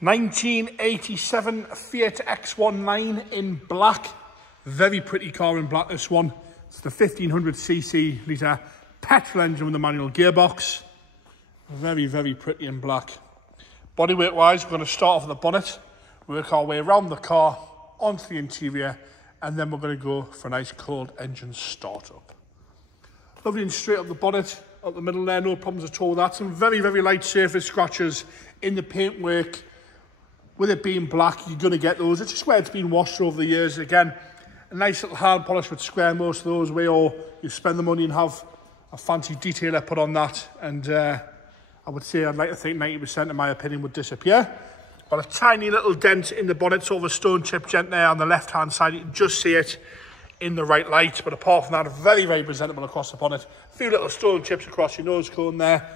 1987 Fiat X1 in black. Very pretty car in black, this one. It's the 1500cc litre petrol engine with the manual gearbox. Very, very pretty in black. Bodywork wise, we're going to start off with the bonnet, work our way around the car, onto the interior, and then we're going to go for a nice cold engine startup. Lovely and straight up the bonnet, up the middle there, no problems at all with that. Some very, very light surface scratches in the paintwork. With it being black, you're going to get those. It's just where it's been washed over the years. Again, a nice little hard polish would square most of those away, or you spend the money and have a fancy detailer put on that. And I would say, I'd like to think 90% in my opinion would disappear. Got a tiny little dent in the bonnet, sort of a stone chip dent there on the left-hand side. You can just see it in the right light. But apart from that, very, very presentable across the bonnet. A few little stone chips across your nose cone there.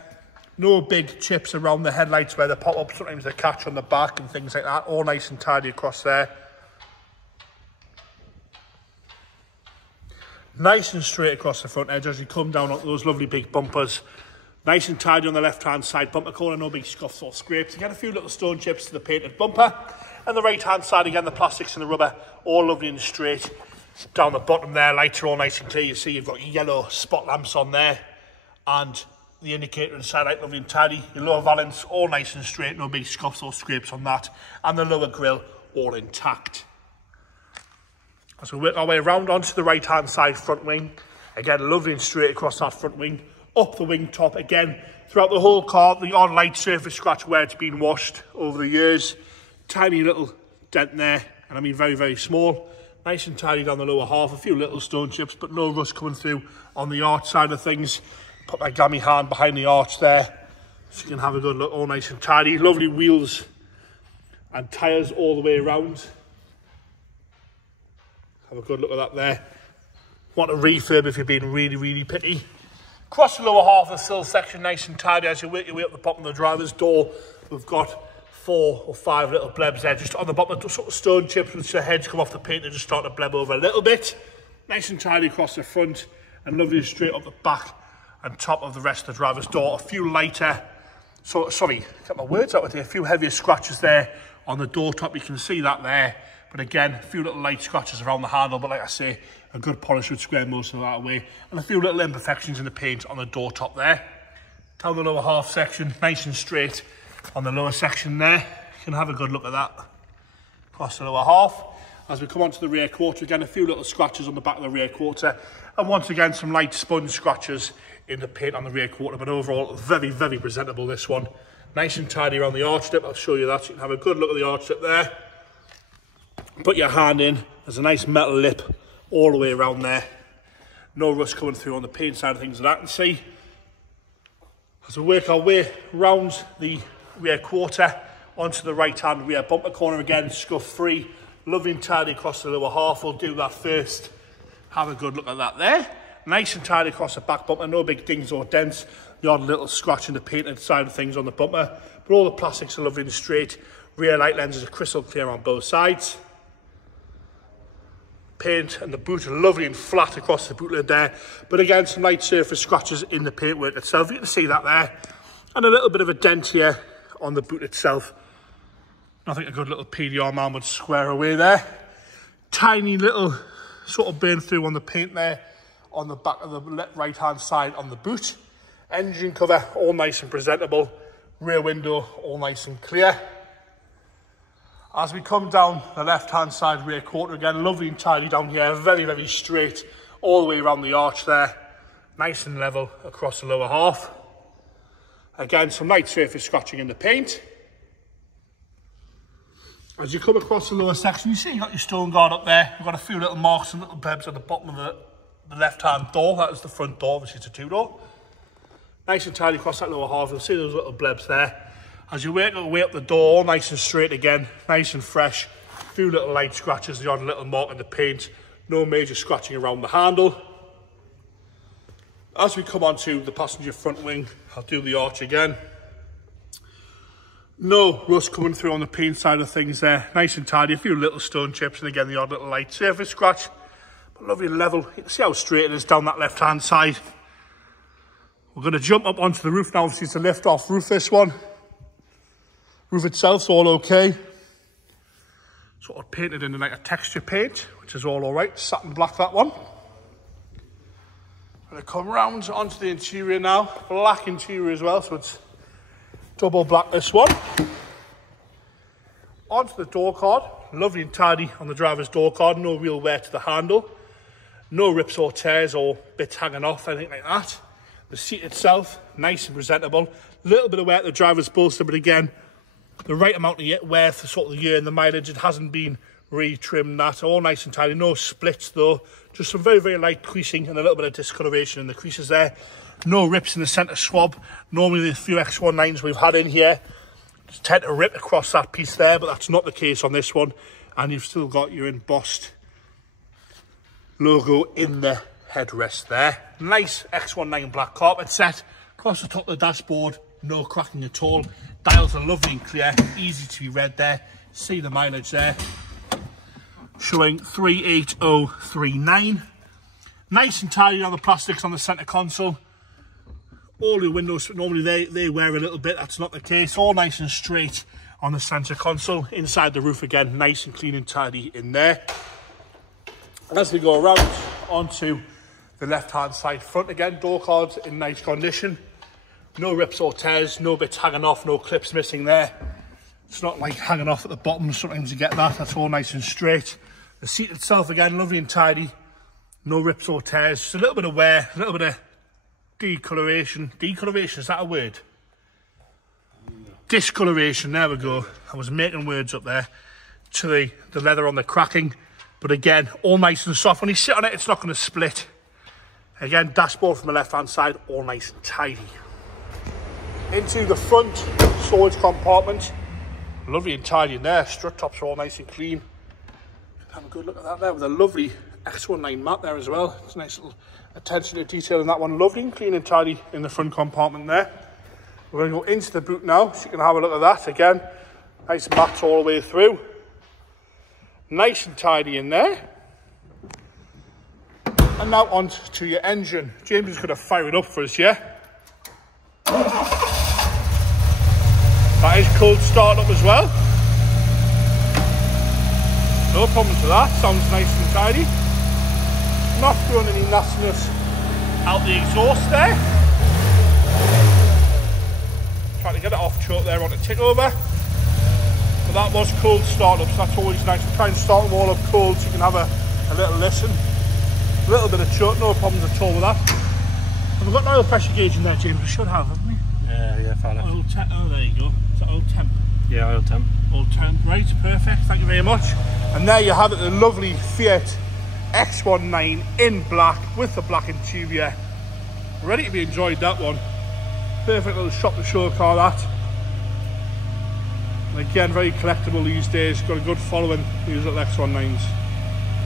No big chips around the headlights where they pop up. Sometimes they catch on the back and things like that. All nice and tidy across there. Nice and straight across the front edge as you come down onto those lovely big bumpers. Nice and tidy on the left-hand side bumper corner. No big scuffs or scrapes. Again, a few little stone chips to the painted bumper. And the right-hand side, again, the plastics and the rubber. All lovely and straight. Down the bottom there, lights are all nice and clear. You see you've got your yellow spot lamps on there. And the indicator inside, like lovely and tidy. Your lower valance, all nice and straight, no big scuffs or scrapes on that. And the lower grille, all intact. As we work our way around onto the right-hand side front wing. Again, lovely and straight across that front wing. Up the wing top again. Throughout the whole car, the odd light surface scratch where it's been washed over the years. Tiny little dent there, and I mean very, very small. Nice and tidy down the lower half. A few little stone chips, but no rust coming through on the arch side of things. Put my gammy hand behind the arch there so you can have a good look, all nice and tidy. Lovely wheels and tyres all the way around. Have a good look at that there. Want a refurb if you're being really, really picky. Across the lower half of the sill section, nice and tidy. As you work your way up the bottom of the driver's door, we've got 4 or 5 little blebs there just on the bottom, sort of stone chips, which the heads come off the paint and just start to bleb over a little bit. Nice and tidy across the front and lovely and straight up the back and top of the rest of the driver's door. A few lighter, get my words out with here, a few heavier scratches there on the door top. You can see that there. But again, a few little light scratches around the handle, but like I say, a good polish would square most of that away. And a few little imperfections in the paint on the door top there. Down the lower half section, nice and straight on the lower section there. You can have a good look at that. Across the lower half. As we come onto the rear quarter, again, a few little scratches on the back of the rear quarter. And once again, some light sponge scratches in the paint on the rear quarter. But overall, very, very presentable, this one. Nice and tidy around the arch strip. I'll show you that. So you can have a good look at the arch strip there. Put your hand in. There's a nice metal lip all the way around there. No rust coming through on the paint side of things that I can see. As we work our way around the rear quarter, onto the right-hand rear bumper corner again, scuff free. Lovely and tidy across the lower half. We'll do that first. Have a good look at that there. Nice and tidy across the back bumper. No big dings or dents. The odd little scratch in the painted side of things on the bumper. But all the plastics are lovely and straight. Rear light lenses are crystal clear on both sides. Paint and the boot are lovely and flat across the boot lid there. But again, some light surface scratches in the paintwork itself. You can see that there. And a little bit of a dent here on the boot itself. Nothing a good little PDR man would square away there. Tiny little sort of burn through on the paint there on the back of the right-hand side on the boot. Engine cover, all nice and presentable. Rear window, all nice and clear. As we come down the left-hand side rear quarter again, lovely and tidy down here, very, very straight all the way around the arch there. Nice and level across the lower half. Again, some light surface scratching in the paint. As you come across the lower section, you see you've got your stone guard up there. You've got a few little marks and little blebs at the bottom of the left-hand door. That is the front door, obviously it's a two-door. Nice and tidy across that lower half. You'll see those little blebs there. As you work your way up the door, nice and straight again, nice and fresh. A few little light scratches, the odd little mark in the paint. No major scratching around the handle. As we come onto the passenger front wing, I'll do the arch again. No rust coming through on the paint side of things there. Nice and tidy, a few little stone chips, and again the odd little light surface scratch. But lovely and level. You can see how straight it is down that left-hand side. We're going to jump up onto the roof now. Obviously it's a lift-off roof, this one. Roof itself's all okay. Sort of painted in like a texture paint, which is all right. Satin black, that one. Gonna come round onto the interior now. Black interior as well, so it's double black this one. Onto the door card. Lovely and tidy on the driver's door card. No real wear to the handle. No rips or tears or bits hanging off, anything like that. The seat itself, nice and presentable. A little bit of wear at the driver's bolster, but again, the right amount of wear for sort of the year and the mileage. It hasn't been re-trimmed, that. All nice and tidy. No splits though. Just some very, very light creasing and a little bit of discoloration in the creases there. No rips in the centre swab. Normally the few X19s we've had in here tend to rip across that piece there, but that's not the case on this one. And you've still got your embossed logo in the headrest there. Nice X19 black carpet set. Across the top of the dashboard, no cracking at all. Dials are lovely and clear, easy to be read there. See the mileage there. Showing 38039. Nice and tidy on the plastics on the centre console. All the windows, normally they wear a little bit, that's not the case. All nice and straight on the centre console. Inside the roof again, nice and clean and tidy in there. As we go around onto the left-hand side front again, door cards in nice condition. No rips or tears, no bits hanging off, no clips missing there. It's not like hanging off at the bottom, sometimes you get that. That's all nice and straight. The seat itself again, lovely and tidy. No rips or tears, just a little bit of wear, a little bit of decoloration. Decoloration, is that a word? Discoloration, there we go. I was making words up there. To the leather on the cracking. But again, all nice and soft. When you sit on it, it's not going to split. Again, dashboard from the left-hand side, all nice and tidy. Into the front storage compartment. Lovely and tidy in there. Strut tops are all nice and clean. Have a good look at that there with a lovely X19 mat there as well. It's a nice little attention to detail in that one. Lovely and clean and tidy in the front compartment there. We're going to go into the boot now, so you can have a look at that. Again, nice mats all the way through. Nice and tidy in there. And now on to your engine. James is going to fire it up for us, yeah? That is cold start up as well. No problems with that, sounds nice and tidy. Not throwing any nastiness out the exhaust there. Trying to get it off choke there on the tick over. But that was cold start up, so that's always nice. We try and start them all up cold so you can have a little listen. A little bit of choke, no problems at all with that. Have we got an oil pressure gauge in there, James? We should have, haven't we? Yeah, fella. Oil temp, oh there you go. Is that oil temp? Yeah, oil temp. Oil temp, right, perfect, thank you very much. And there you have it, the lovely Fiat X19 in black with the black interior. Ready to be enjoyed, that one. Perfect little shop to show car, that. And again, very collectible these days, got a good following, these little X19s.